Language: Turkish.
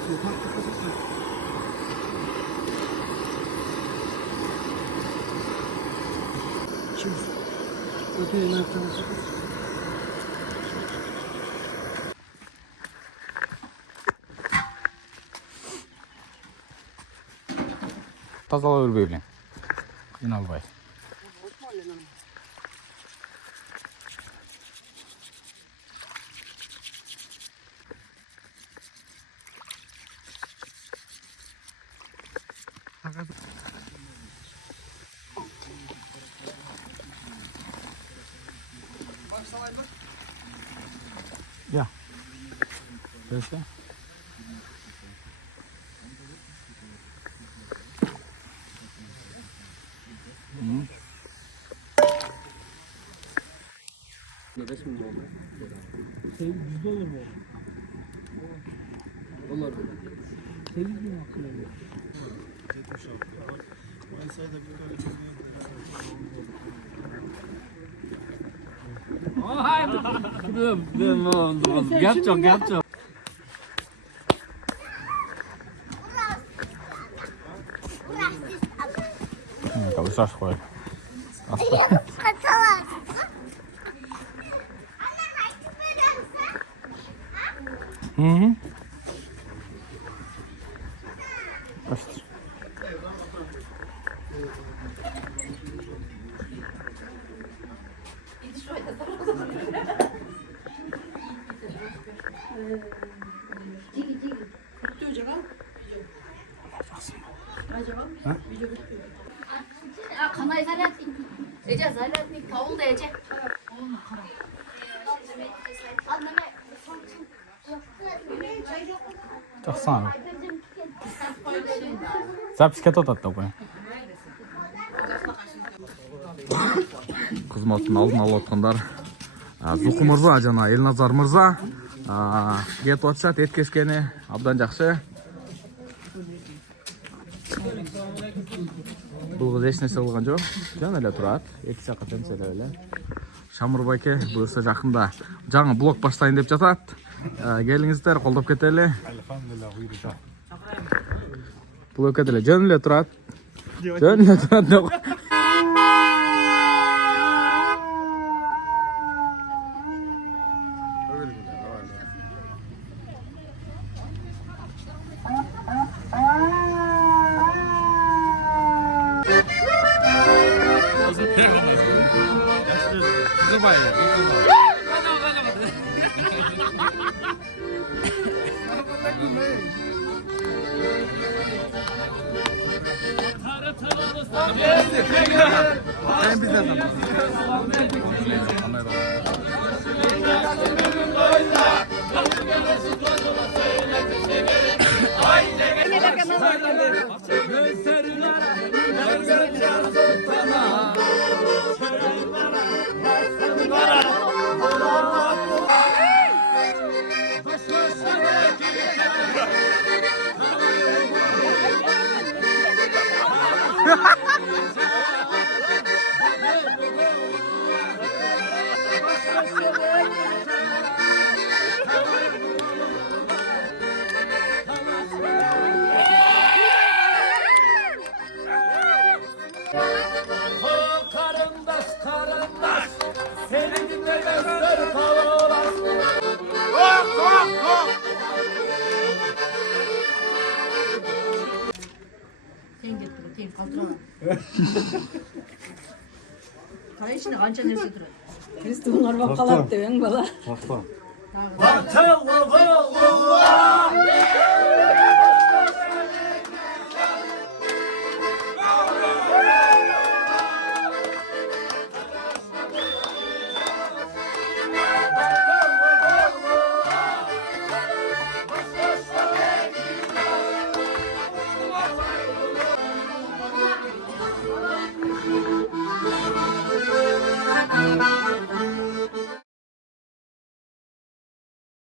takıyor. Tak. Şimdi öteye ne yapacağız? Тазалап өрбөй элең. Жиналбай. Ya. Böyle. Yüzde olur mu? Olur. 8 bin hakkı veriyor. Gap çok. Kavuşar koy. Hı. Açtır. Kanay zaletnik. Ece zaletnik tavul da Ece. Çok sağ ol. Записка тотатты ғой. Қызматтың алдын алып отқандар Зұқы мырза жана Элназар мырза кетіп атышат, ет кешкені абдан жақсы. Бұл қыз еш нәрсе қылған жоқ. Жан эле турат, 2 саат темселе эле. Шамыр байке бұйырса жақында жаңа блог баштайын деп жатат. Келіңіздер, қолдап кетелі. Бұл өкеделе жөн эле турат. Kara içinde kança neresi duruyor? Hristiyanlar bakalat diyorsun bana. Жақсы. Батыл